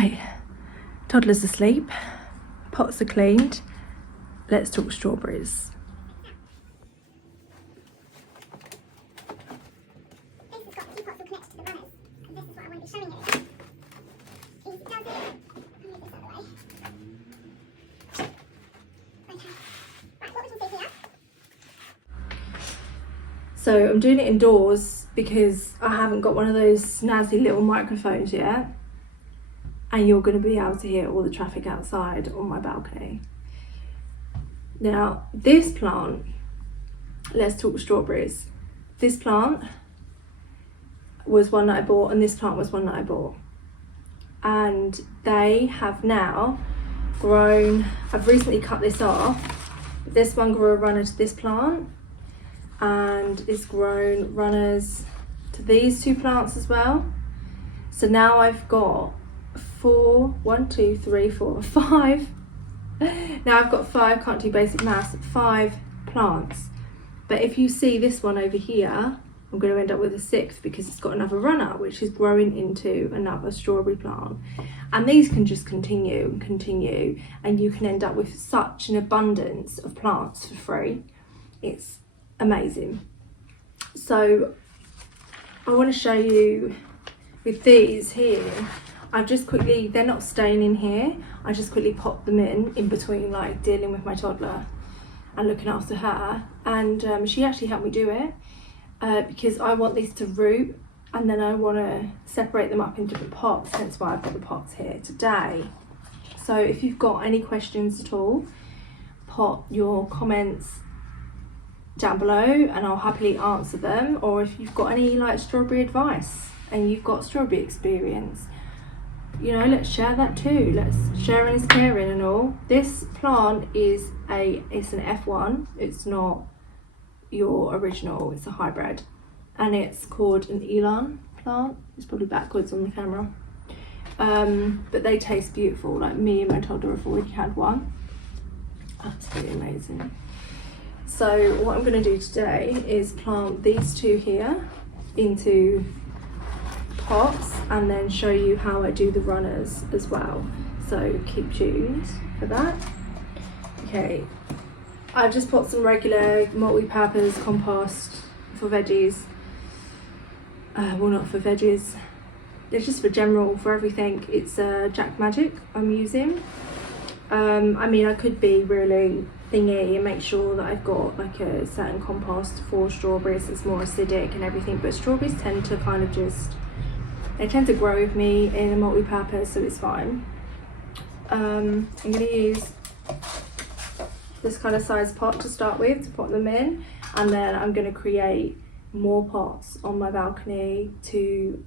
Right, toddler's asleep, pots are cleaned, let's talk strawberries. So I'm doing it indoors because I haven't got one of those snazzy little microphones yet, and you're going to be able to hear all the traffic outside on my balcony. Now this plant, let's talk strawberries. This plant was one that I bought, and this plant was one that I bought, and they have now grown. I've recently cut this off. This one grew a runner to this plant, and it's grown runners to these two plants as well. So now I've got five. Now I've got five, can't do basic maths, 5 plants. But if you see this one over here, I'm going to end up with a 6th because it's got another runner which is growing into another strawberry plant. And these can just continue and continue, and you can end up with such an abundance of plants for free. It's amazing. So I want to show you with these here. I've just quickly, they're not staying in here, I just quickly popped them in between like dealing with my toddler and looking after her, and she actually helped me do it because I want these to root, and then I want to separate them up in different pots, hence why I've got the pots here today. So if you've got any questions at all, pop your comments down below and I'll happily answer them, or if you've got any like strawberry advice and you've got strawberry experience, you know, let's share that too. Let's sharing is caring and all. This plant is it's an F1, it's not your original, it's a hybrid, and it's called an Elan plant. It's probably backwards on the camera, but they taste beautiful. Like, me and my toddler have already had one. Absolutely amazing. So what I'm going to do today is plant these two here into pots and then show you how I do the runners as well. So keep tuned for that. Okay, I've just put some regular multi-purpose compost for veggies. Well, not for veggies, it's just for general, for everything. It's Jack Magic I'm using. I mean, I could be really thingy and make sure that I've got like a certain compost for strawberries that's more acidic and everything, but strawberries tend to kind of just, they tend to grow with me in a multi-purpose, so it's fine. I'm going to use this kind of size pot to start with to put them in, and then I'm going to create more pots on my balcony to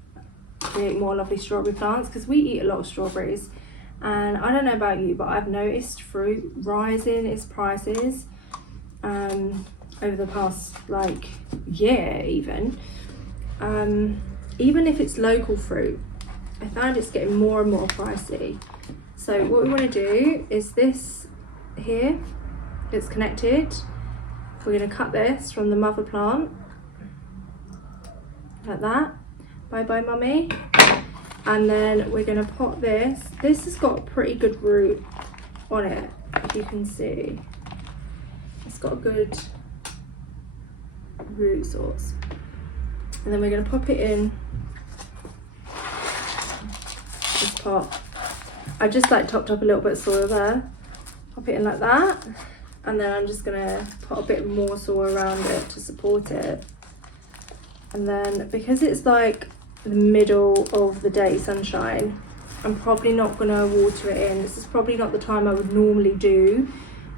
create more lovely strawberry plants, because we eat a lot of strawberries. And I don't know about you, but I've noticed fruit rising its prices over the past like year even. Even if it's local fruit, I find it's getting more and more pricey. So what we want to do is this here, it's connected. We're going to cut this from the mother plant like that. Bye bye mummy. And then we're going to pot this. This has got a pretty good root on it, if you can see. It's got a good root source. And then we're going to pop it in this pot. I just like topped up a little bit of soil there. Pop it in like that. And then I'm just going to put a bit more soil around it to support it. And then because it's like the middle of the day sunshine, I'm probably not going to water it in. This is probably not the time I would normally do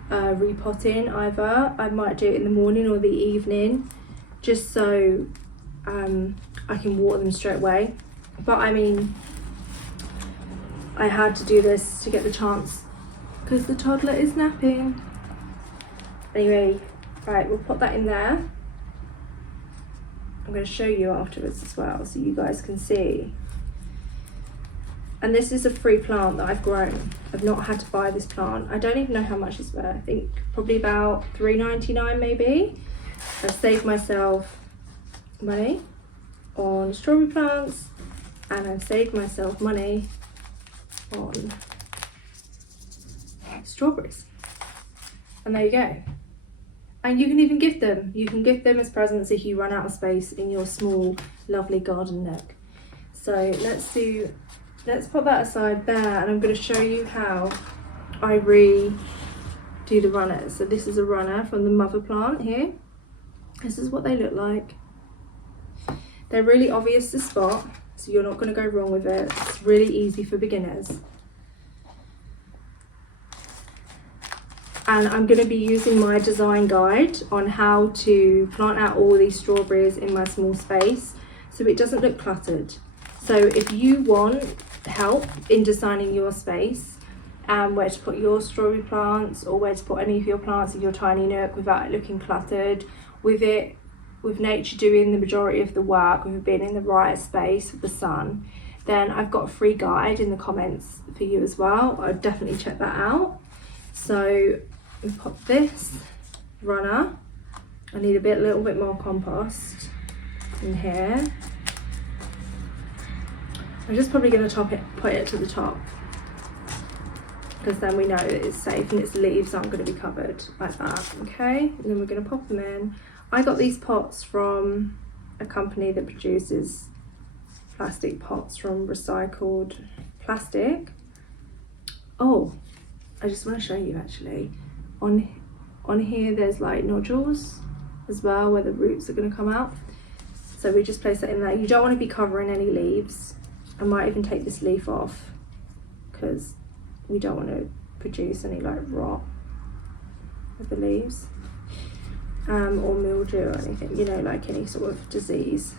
repotting either. I might do it in the morning or the evening, just so I can water them straight away. But I mean, I had to do this to get the chance because the toddler is napping. Anyway, right, we'll put that in there. I'm going to show you afterwards as well so you guys can see. And this is a free plant that I've grown. I've not had to buy this plant. I don't even know how much it's worth. I think probably about $3.99 maybe. I've saved myself money on strawberry plants, and I've saved myself money on strawberries. And there you go. And you can even gift them. You can gift them as presents if you run out of space in your small, lovely garden nook. So let's put that aside there, and I'm going to show you how I redo the runners. So this is a runner from the mother plant here. This is what they look like. They're really obvious to spot, so you're not going to go wrong with it. It's really easy for beginners. And I'm going to be using my design guide on how to plant out all these strawberries in my small space so it doesn't look cluttered. So if you want help in designing your space and where to put your strawberry plants, or where to put any of your plants in your tiny nook without it looking cluttered, with nature doing the majority of the work, with it being in the right space with the sun, then I've got a free guide in the comments for you as well. I'd definitely check that out. So we pop this runner. I need a little bit more compost in here. I'm just probably going to put it to the top, because then we know that it's safe and its leaves aren't going to be covered like that. Okay, and then we're going to pop them in. I got these pots from a company that produces plastic pots from recycled plastic. Oh, I just want to show you actually. On here there's like nodules as well where the roots are going to come out. So we just place that in there. You don't want to be covering any leaves. I might even take this leaf off because we don't want to produce any like rot with the leaves, or mildew or anything, you know, like any sort of disease.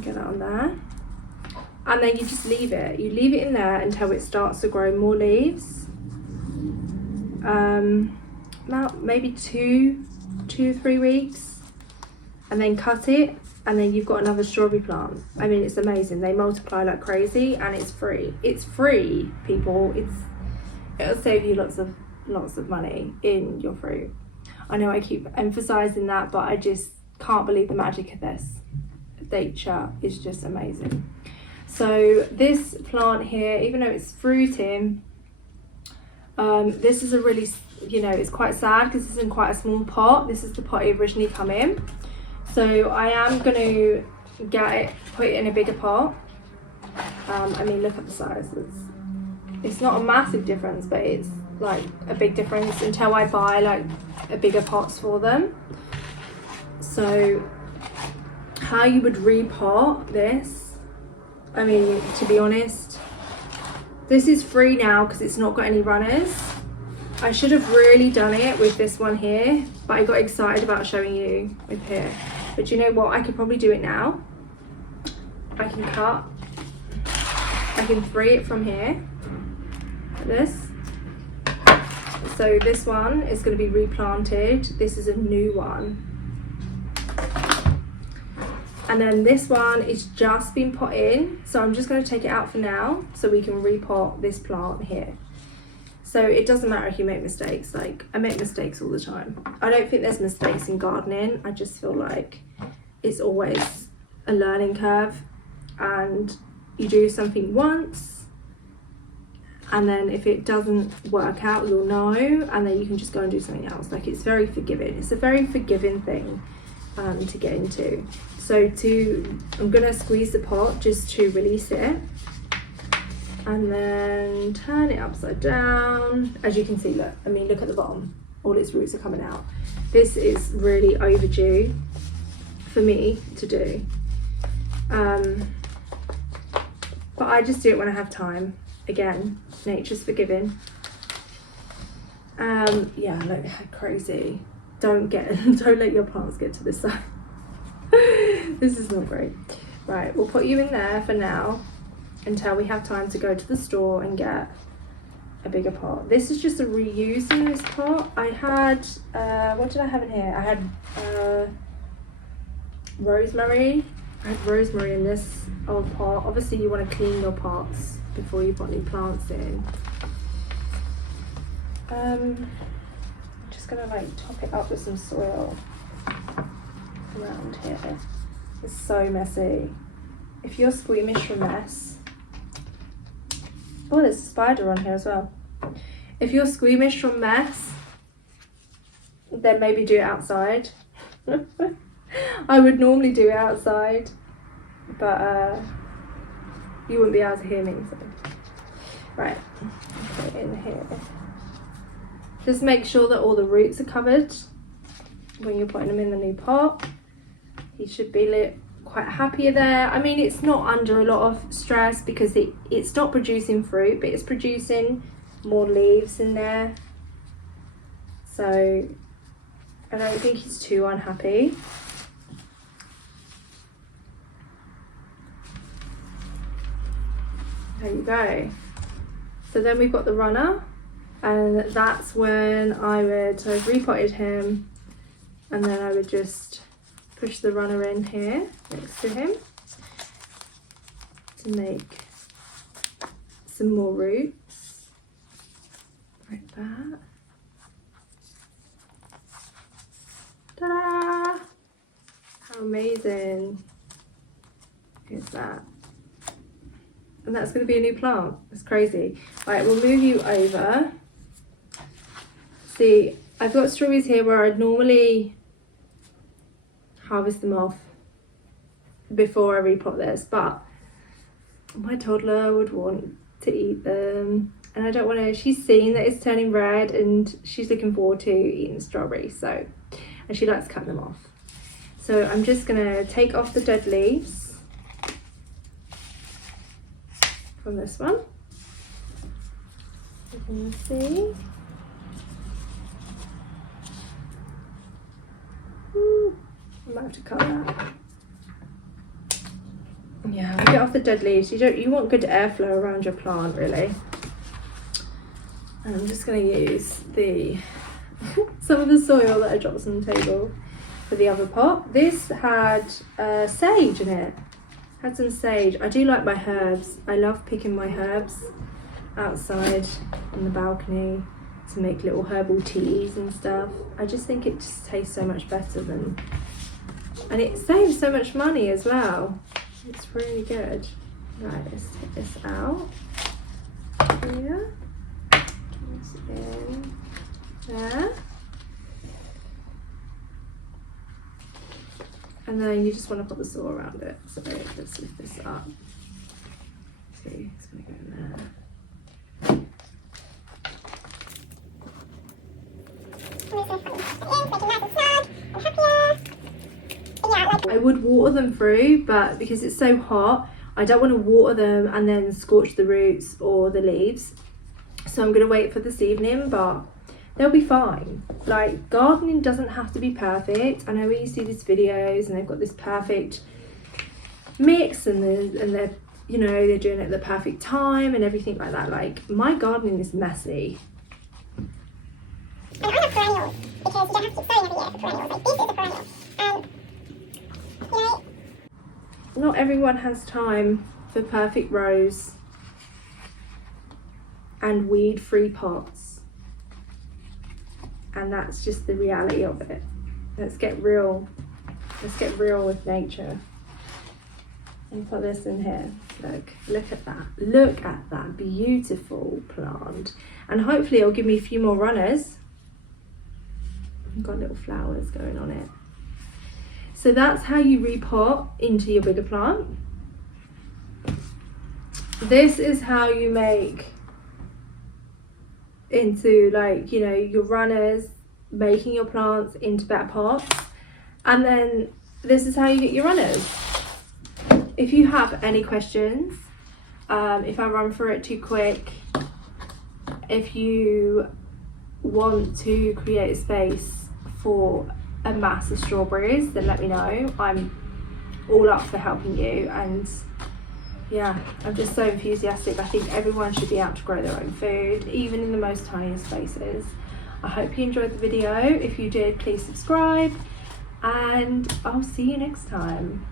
Get that on there, and then you just leave it. You leave it in there until it starts to grow more leaves. About maybe two or 3 weeks, and then cut it. And then you've got another strawberry plant. I mean, it's amazing. They multiply like crazy, and it's free. It's free, people. It'll save you lots of money in your fruit. I know I keep emphasizing that, but I just can't believe the magic of this. Nature is just amazing. So this plant here, even though it's fruiting, this is a really, you know, it's quite sad because it's in quite a small pot. This is the pot it originally come in. So I am going to put it in a bigger pot. I mean, look at the size. It's not a massive difference, but it's like a big difference until I buy like a bigger pots for them. So how you would repot this, I mean, to be honest, this is free now because it's not got any runners. I should have really done it with this one here, but I got excited about showing you with here. But you know what, I could probably do it now. I can free it from here, like this. So this one is going to be replanted. This is a new one. And then this one is just been put in. So I'm just going to take it out for now so we can repot this plant here. So it doesn't matter if you make mistakes. Like, I make mistakes all the time. I don't think there's mistakes in gardening. I just feel like it's always a learning curve, and you do something once, and then if it doesn't work out, you'll know, and then you can just go and do something else. Like, it's very forgiving. It's a very forgiving thing to get into. So I'm gonna squeeze the pot just to release it, and then turn it upside down. As you can see, look, I mean, look at the bottom, all its roots are coming out. This is really overdue for me to do, but I just do it when I have time. Again, nature's forgiving. Yeah, look how crazy. Don't let your plants get to this side. This is not great. Right, we'll put you in there for now until we have time to go to the store and get a bigger pot. This is just a reusing this pot. I had, what did I have in here? I had rosemary. I had rosemary in this old pot. Obviously you want to clean your pots before you put new plants in. I'm just gonna like top it up with some soil around here. It's so messy. If you're squeamish for mess, Oh, there's a spider on here as well. If you're squeamish from mess, then maybe do it outside. I would normally do it outside, but you wouldn't be able to hear me. So. Right, put it in here. Just make sure that all the roots are covered when you're putting them in the new pot. You should be quite happy there. I mean, it's not under a lot of stress because it's not producing fruit, but it's producing more leaves in there. So I don't think he's too unhappy. There you go. So then we've got the runner, and that's when I've repotted him, and then I would just push the runner in here next to him to make some more roots, like that. Ta-da! How amazing is that? And that's going to be a new plant. It's crazy. Right, we'll move you over. See, I've got strawberries here where I'd normally harvest them off before I repot this, but my toddler would want to eat them, and I don't want to. She's seen that it's turning red and she's looking forward to eating strawberries, so, and she likes cutting them off. So I'm just going to take off the dead leaves from this one. You can see. Ooh, I might have to cut that. Yeah, get off the dead leaves. You want good airflow around your plant, really. And I'm just going to use the some of the soil that I dropped on the table for the other pot. This had sage in it. Had some sage. I do like my herbs. I love picking my herbs outside on the balcony to make little herbal teas and stuff. I just think it just tastes so much better than, and it saves so much money as well. It's really good. Right, let's take this out. Here. Toss it in there. And then you just want to put the soil around it. So let's lift this up. See, it's going to go in there. I would water them through, but because it's so hot, I don't want to water them and then scorch the roots or the leaves. So I'm going to wait for this evening, but they'll be fine. Like, gardening doesn't have to be perfect. I know when you see these videos and they've got this perfect mix and they're you know, they're doing it at the perfect time and everything like that. Like, my gardening is messy. And I love perennials because you don't have to keep sowing every year for perennials. Like, this is a perennial. You know, not everyone has time for perfect rows and weed-free pots. And that's just the reality of it. Let's get real. Let's get real with nature. And put this in here. Look at that. Look at that beautiful plant. And hopefully it'll give me a few more runners. I've got little flowers going on it. So that's how you repot into your bigger plant. This is how you make into, like, you know, your runners, making your plants into better pots. And then this is how you get your runners. If you have any questions, if I run through it too quick, if you want to create a space for a mass of strawberries, then let me know. I'm all up for helping you, and yeah, I'm just so enthusiastic. I think everyone should be able to grow their own food, even in the most tiniest spaces. I hope you enjoyed the video. If you did, please subscribe, and I'll see you next time.